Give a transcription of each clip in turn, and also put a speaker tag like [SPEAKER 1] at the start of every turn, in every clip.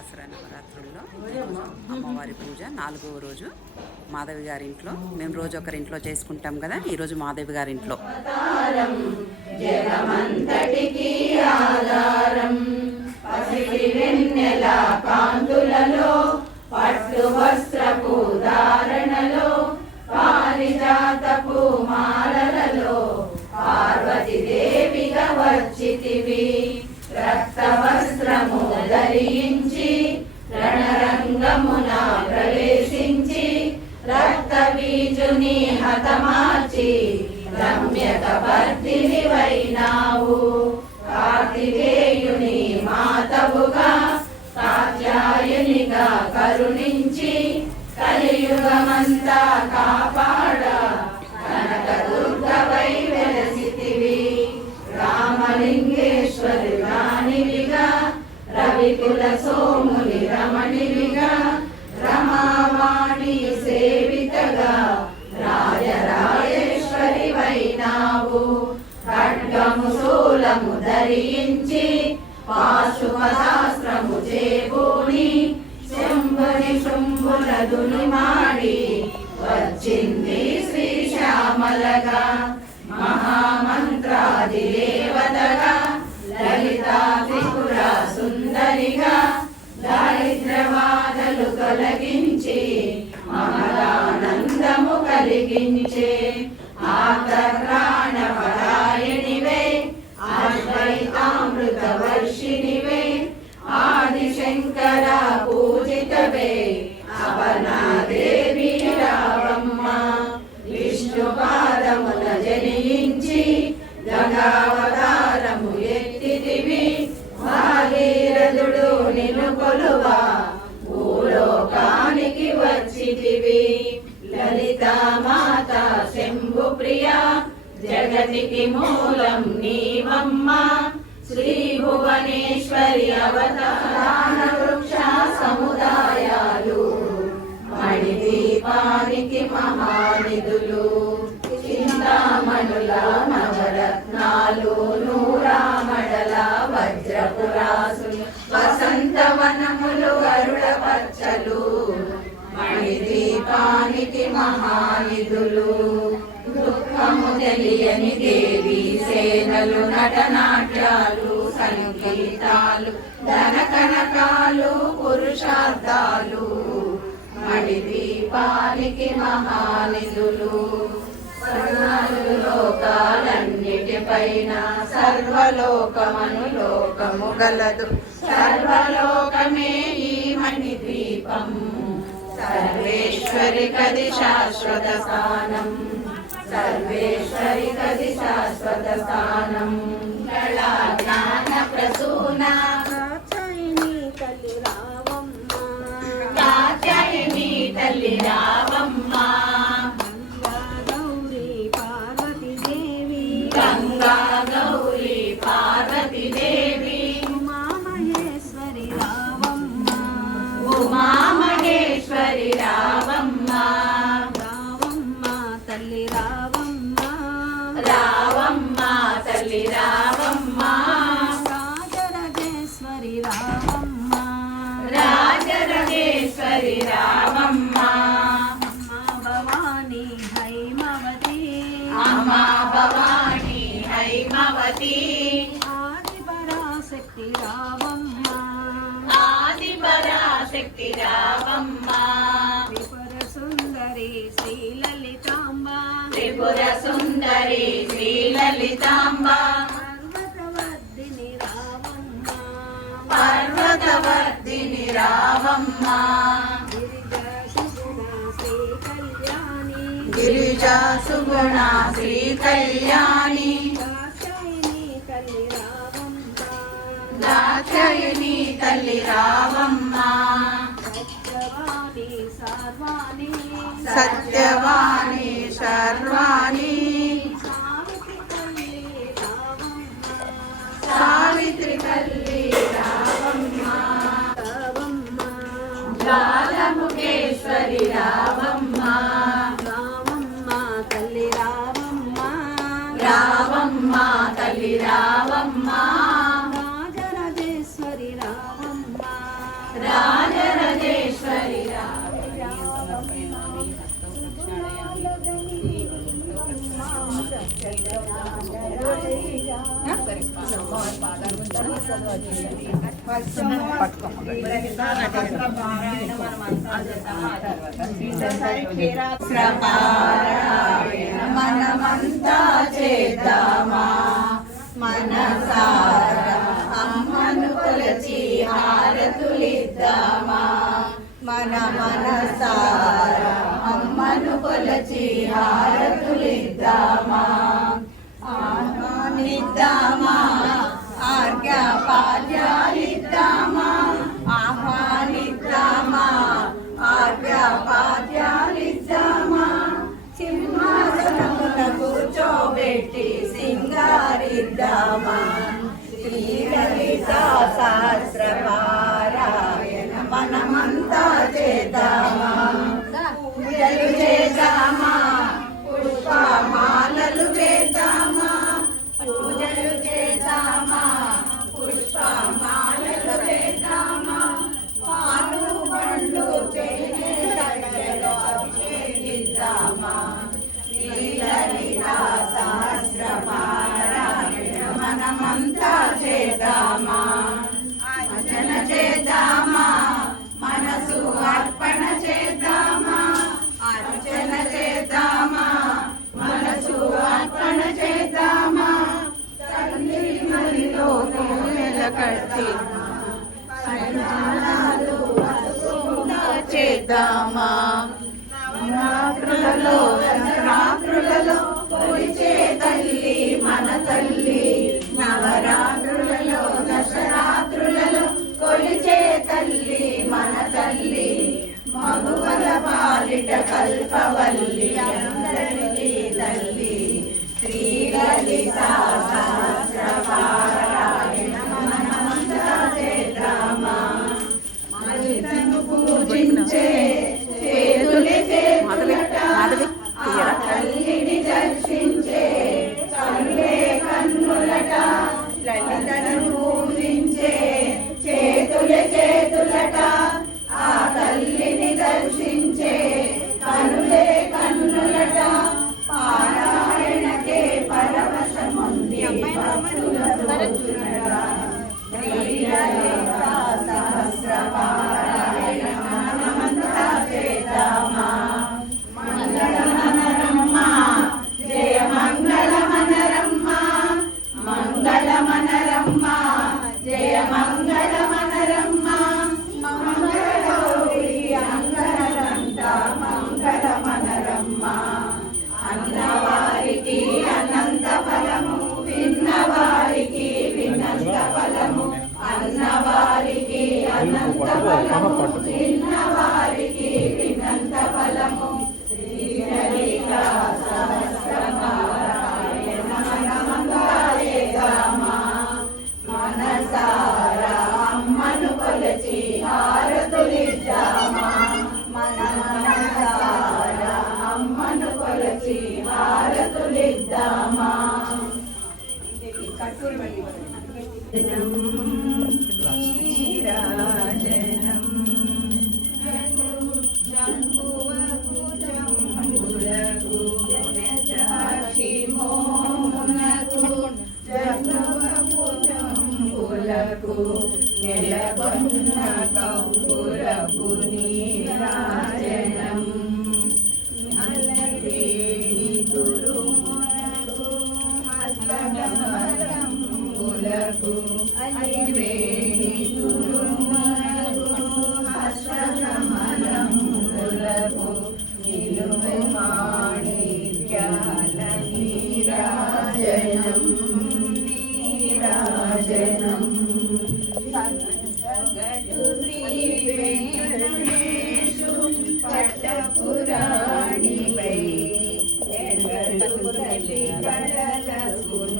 [SPEAKER 1] దసరా నవరాత్రుల్లో అమ్మవారి పూజ నాలుగవ రోజు మాధవి గారి ఇంట్లో. మేము రోజు ఒకరింట్లో చేసుకుంటాం కదా ఈరోజు మాధవి గారి ఇంట్లో.
[SPEAKER 2] రక్తవస్త్రము ధరించి రణరంగమున ప్రవేశించి రక్త బీజుని హతమాచి రమ్యత భర్తిని వైనావు కార్తికేయుని మాతవుగా కాత్యాయునిగా కరుణించి కలియుగమంతా శంభుని శుంభులదుని మాడి వచ్చింది శ్రీ శ్యామలగా మహామంత్రాది దేవతగా లలిత త్రిపుర సుందరిగా దారిద్రవాదలు తొలగించి మహదానందము కలిగించే మాత శంభు ప్రియా. జగతికి మూలం నీవమ్మ. శ్రీ భువనేశ్వరి అవతారాన వృక్ష సముదాయాలు. మణిదీపానికి మహానిధులు. చింతామణుల నవరత్నాలు. నూరామడల వజ్రపురాసులు. వసంతవనములు దీపానికి మహానిధులు. దుఃఖము తెలియని దేవి సేనలు నటనాట్యాలు సంగీతాలు ధన కనకాలు పురుషార్థాలు. మణి దీపానికి మహానిధులు. సర్వలు లోకాలన్నిటిపైన సర్వలోకమను లోకము గలదు. సర్వలోకమే ఈ మణి దీపం సర్వేశ్వరి కది శాశ్వత స్థానం. సర్వేశ్వరి కది శాశ్వత స్థానం. కళా జ్ఞాన ప్రసూన కాచాయిని తల్లి రావమ్మ. రాజరాజేశ్వరి రావమ్మ
[SPEAKER 3] అమ్మ భవానీ హైమవతి.
[SPEAKER 2] అమ్మా భవాని హైమవతి.
[SPEAKER 3] ఆది పరాశక్తి రావమ్మ.
[SPEAKER 2] ఆది పరాశక్తి రావమ్మ.
[SPEAKER 3] త్రిపుర సుందరి శ్రీ లలితాంబ
[SPEAKER 2] త్రిపుర సుందరి శ్రీ లలితాంబ పర్వతవర్ధిని రావమ్మ.
[SPEAKER 3] దాక్షాయిని తల్లి రావమ్మ.
[SPEAKER 2] దాక్షాయిని తల్లి రావమ్మ. సత్యవాణి మనమంతా చేద్దామా మనసారా అమ్మను కొలచి హారతులిద్దామా మన మనసారా అమ్మను కొలచి హార కూర్చోబెట్టి సింగారిద్దామా? శ్రీలలిత శాస్త్ర పారాయణ మనమంతా చేద్దామా? చేద్దామా? కట్టి చేద్దామా? రాత్రులలో రాత్రులలో కొలిచే తల్లి మన తల్లి. నవరాత్రులలో దశరాత్రులలో కొలిచే తల్లి మన తల్లి. మగువల పాలిట కల్పవల్లి అందరికీ తల్లి. శ్రీ లలితా ಪುರಾಣಿ ಪೈ ಎಂಗಲು ಕಲಿ ಕಡಲ ಸುನ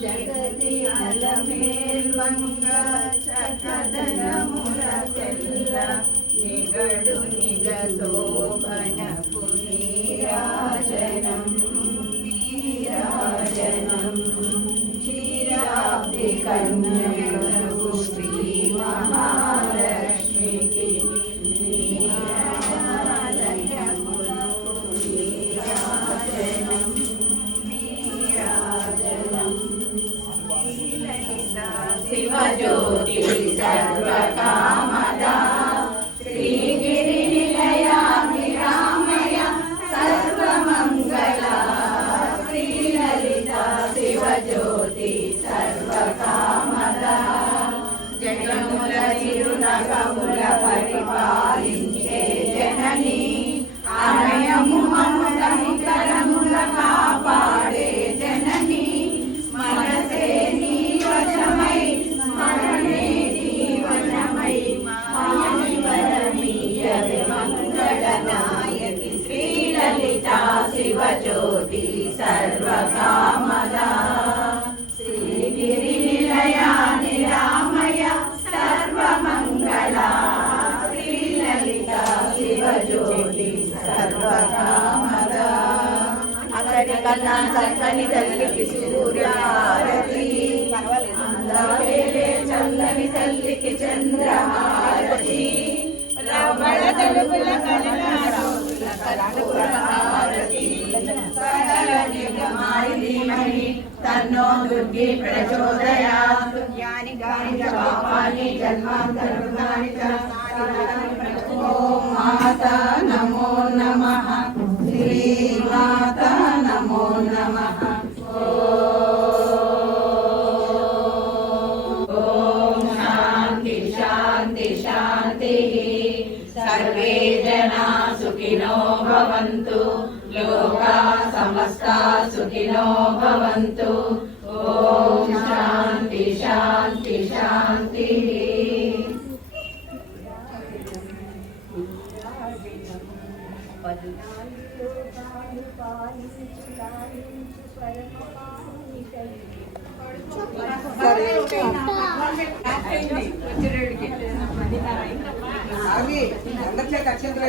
[SPEAKER 2] జగతి అలమేల్మంగ చకదన మురసెల్ల నిగడు నిజ శోభన పునీరాజనం నీరాజనం క్షీరాబ్ది కన్యగా తల్లికి సూర్యారతి అందాలే చల్లని తల్లికి చంద్రహారతి రవ్వళ తలుపుల కనకారముల సకల నిగమాయి తన్నో దుర్గి ప్రచోదయాత్ జ్ఞాని గాని పాపాని జన్మాంతరుణాని చ ఓం మాతా నమో నమ భవంతు లోకా సమస్తా సుఖినో భవంతు ఓం శాంతి శాంతి శాంతి అవి అందరికీ ఖచ్చితంగా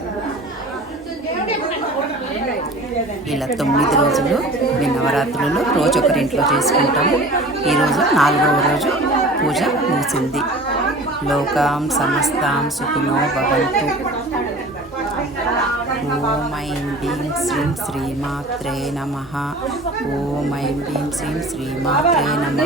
[SPEAKER 1] ఇలా తొమ్మిది
[SPEAKER 2] రోజులు
[SPEAKER 1] మీ నవరాత్రులు రోజు ఒకరింట్లో
[SPEAKER 2] చేసుకుంటాము.
[SPEAKER 1] ఈరోజు నాలుగవ రోజు
[SPEAKER 2] పూజ
[SPEAKER 1] ముగిసింది.
[SPEAKER 2] లోకాం సమస్తాం సుఖినో భవంతు. ఓం ఐం భీం శ్రీం శ్రీమాత్రే నమ.
[SPEAKER 1] ఓం ఐం
[SPEAKER 2] భీం శ్రీం
[SPEAKER 1] శ్రీమాత్రే
[SPEAKER 2] నమ.